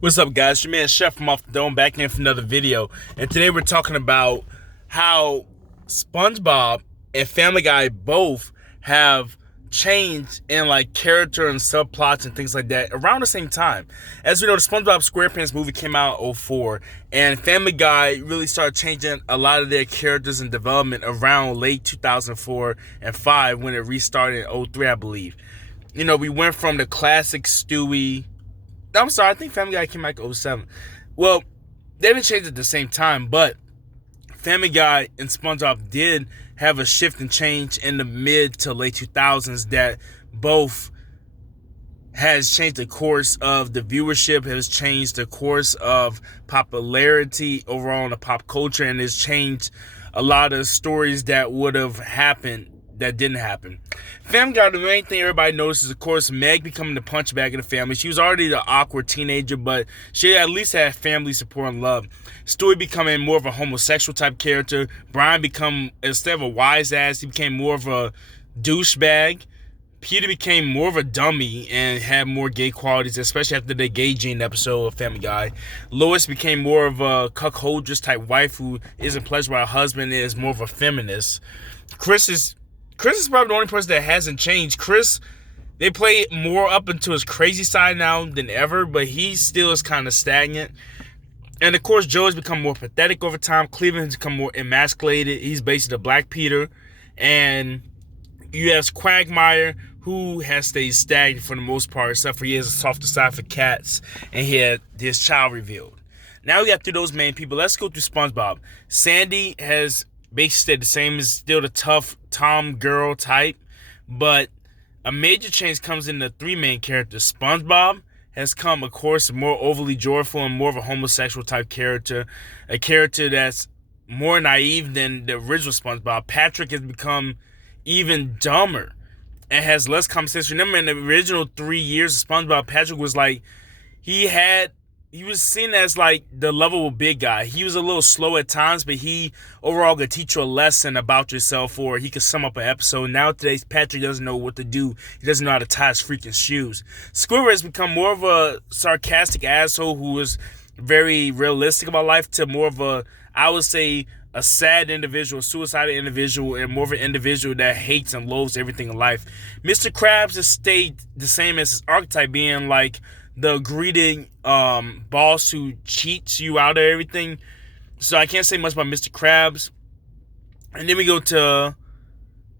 What's up, guys? Your man Chef from Off the Dome back in for another video. And today we're talking about how SpongeBob and Family Guy both have changed in like character and subplots and things like that around the same time. As we know, the SpongeBob SquarePants movie came out in '04, and Family Guy really started changing a lot of their characters and development around late 2004 and 5 when it restarted in '03, I believe. You know, we went from the classic Stewie. I'm sorry, I think Family Guy came out in '07. Well, they didn't change at the same time, but Family Guy and SpongeBob did have a shift and change in the mid to late 2000s that both has changed the course of the viewership, has changed the course of popularity overall in the pop culture, and has changed a lot of stories that would have happened that didn't happen. Family Guy, the main thing everybody notices, of course, Meg becoming the punch bag of the family. She was already the awkward teenager, but she at least had family support and love. Stewie becoming more of a homosexual type character. Brian become, instead of a wise ass, he became more of a douchebag. Peter became more of a dummy and had more gay qualities, especially after the gay gene episode of Family Guy. Lois became more of a cuckoldress type wife who isn't pleasured by her husband and is more of a feminist. Chris is probably the only person that hasn't changed. Chris, they play more up into his crazy side now than ever, but he still is kind of stagnant. And of course, Joe has become more pathetic over time. Cleveland has become more emasculated. He's basically the Black Peter. And you have Quagmire, who has stayed stagnant for the most part, except for he has a softer side for cats, and he had his child revealed. Now we got through those main people. Let's go through SpongeBob. Sandy has basically stayed the same, is still the tough Tom girl type, but a major change comes in the three main characters. SpongeBob has come, of course, more overly joyful and more of a homosexual type character, a character that's more naive than the original SpongeBob. Patrick has become even dumber and has less common sense. Remember, in the original 3 years of SpongeBob, Patrick was like, he was seen as like the lovable big guy. He was a little slow at times, but he overall could teach you a lesson about yourself, or he could sum up an episode. Nowadays, Patrick doesn't know what to do. He doesn't know how to tie his freaking shoes. Squidward has become more of a sarcastic asshole who is very realistic about life to more of a, I would say, a sad individual, a suicidal individual, and more of an individual that hates and loathes everything in life. Mr. Krabs has stayed the same as his archetype, being like the greeting boss who cheats you out of everything. So I can't say much about Mr. Krabs. And then we go to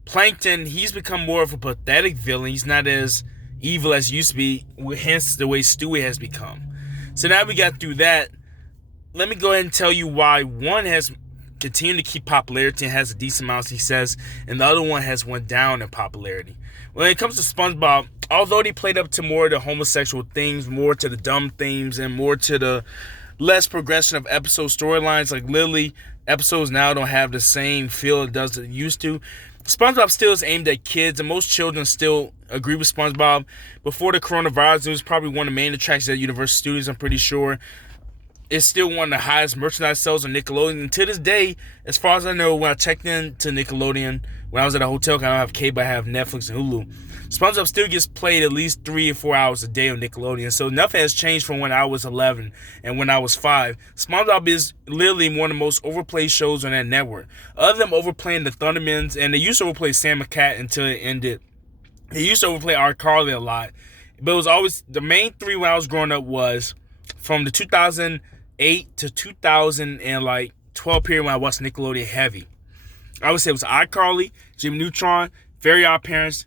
Plankton. He's become more of a pathetic villain. He's not as evil as he used to be, hence the way Stewie has become. So now we got through that. Let me go ahead and tell you why one has continued to keep popularity and has a decent amount of success, and the other one has went down in popularity. When it comes to SpongeBob, although they played up to more of the homosexual themes, more to the dumb themes, and more to the less progression of episode storylines, like literally episodes now don't have the same feel it does it used to. SpongeBob still is aimed at kids, and most children still agree with SpongeBob. Before the coronavirus, it was probably one of the main attractions at Universal Studios, I'm pretty sure. It's still one of the highest merchandise sales on Nickelodeon. And to this day, as far as I know, when I checked in to Nickelodeon, when I was at a hotel, because I don't have cable, I have Netflix and Hulu, SpongeBob still gets played at least 3 or 4 hours a day on Nickelodeon. So nothing has changed from when I was 11 and when I was 5. SpongeBob is literally one of the most overplayed shows on that network. Other than overplaying the Thundermans, and they used to overplay Sam and Cat until it ended. They used to overplay iCarly a lot. But it was always, the main 3 when I was growing up was from the 2008 to 2012 period when I watched Nickelodeon heavy. I would say it was iCarly, Jimmy Neutron, Very Odd Parents,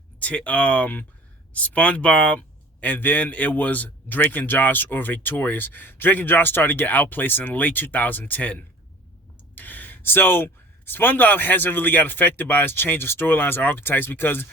SpongeBob, and then it was Drake and Josh or Victorious. Drake and Josh started to get outplaced in late 2010. So SpongeBob hasn't really got affected by his change of storylines or archetypes because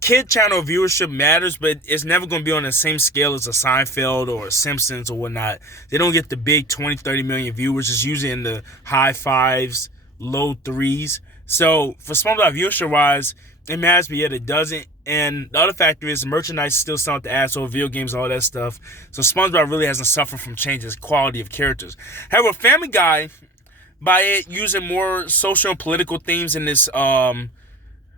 kid channel viewership matters, but it's never going to be on the same scale as a Seinfeld or a Simpsons or whatnot. They don't get the big 20, 30 million viewers. It's usually in the high 5s, low 3s. So for SpongeBob viewership wise, it matters, but yet it doesn't. And the other factor is merchandise still selling the asshole, video games, all that stuff. So SpongeBob really hasn't suffered from changes in quality of characters. However, Family Guy, by it using more social and political themes in this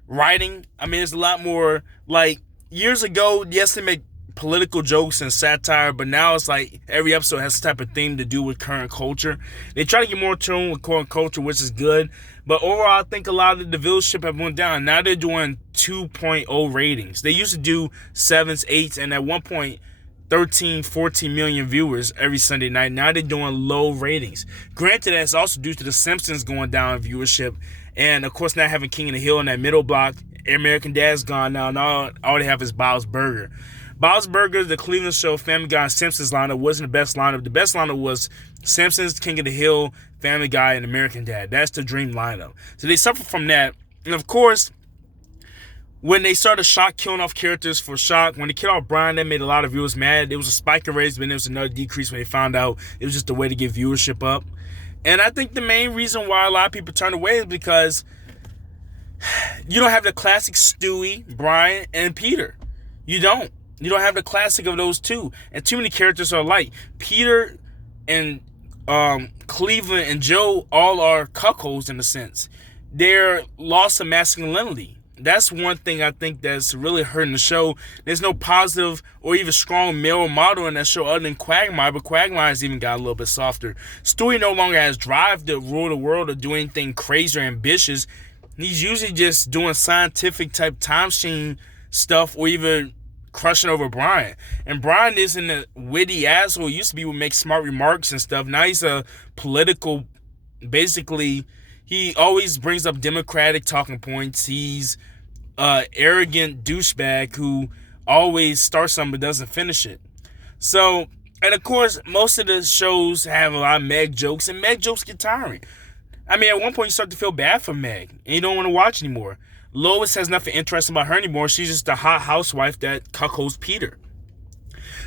writing, I mean, it's a lot more like years ago. Yes, they make political jokes and satire, but now it's like every episode has some type of theme to do with current culture. They try to get more tuned with current culture, which is good. But overall, I think a lot of the viewership have went down. Now they're doing 2.0 ratings. They used to do 7s, 8s, and at one point 13, 14 million viewers every Sunday night. Now they're doing low ratings. Granted, that's also due to The Simpsons going down in viewership. And, of course, not having King of the Hill in that middle block. American Dad's gone now. Now all they have is Bob's Burger. Bob's Burger, the Cleveland Show, Family Guy, and Simpsons lineup wasn't the best lineup. The best lineup was Simpsons, King of the Hill, Family Guy, and American Dad. That's the dream lineup. So they suffer from that. And, of course, when they started Shock killing off characters for Shock, when they killed off Brian, that made a lot of viewers mad. There was a spike in ratings, but there was another decrease when they found out it was just a way to get viewership up. And I think the main reason why a lot of people turn away is because you don't have the classic Stewie, Brian, and Peter. You don't. You don't have the classic of those two. And too many characters are alike. Peter and Cleveland and Joe all are cuckolds in a sense. They're lost of masculinity. That's one thing I think that's really hurting the show. There's no positive or even strong male model in that show other than Quagmire, but Quagmire's even got a little bit softer. Stewie no longer has drive to rule the world or do anything crazy or ambitious. He's usually just doing scientific type time machine stuff or even crushing over Brian. And Brian isn't a witty asshole. He used to be would make smart remarks and stuff. Now he's a political, basically, he always brings up Democratic talking points. He's arrogant douchebag who always starts something but doesn't finish it. So, and of course, most of the shows have a lot of Meg jokes, and Meg jokes get tiring. I mean, at one point you start to feel bad for Meg, and you don't want to watch anymore. Lois has nothing interesting about her anymore. She's just a hot housewife that cuckolds Peter.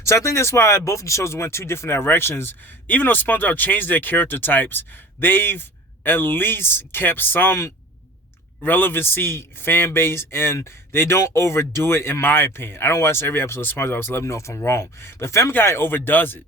So I think that's why both of the shows went two different directions. Even though SpongeBob changed their character types, they've at least kept some relevancy, fan base, and they don't overdo it, in my opinion. I don't watch every episode of SpongeBob, so let me know if I'm wrong. But Family Guy overdoes it.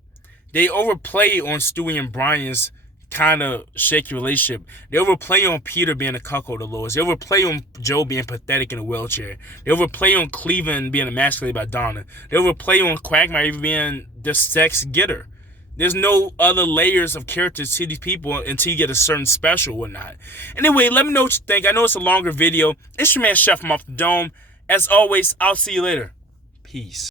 They overplay on Stewie and Brian's kind of shaky relationship. They overplay on Peter being a cuckold to Lois. They overplay on Joe being pathetic in a wheelchair. They overplay on Cleveland being emasculated by Donna. They overplay on Quagmire even being the sex getter. There's no other layers of characters to these people until you get a certain special or whatnot. Anyway, let me know what you think. I know it's a longer video. It's your man, Chef from Off the Dome. As always, I'll see you later. Peace.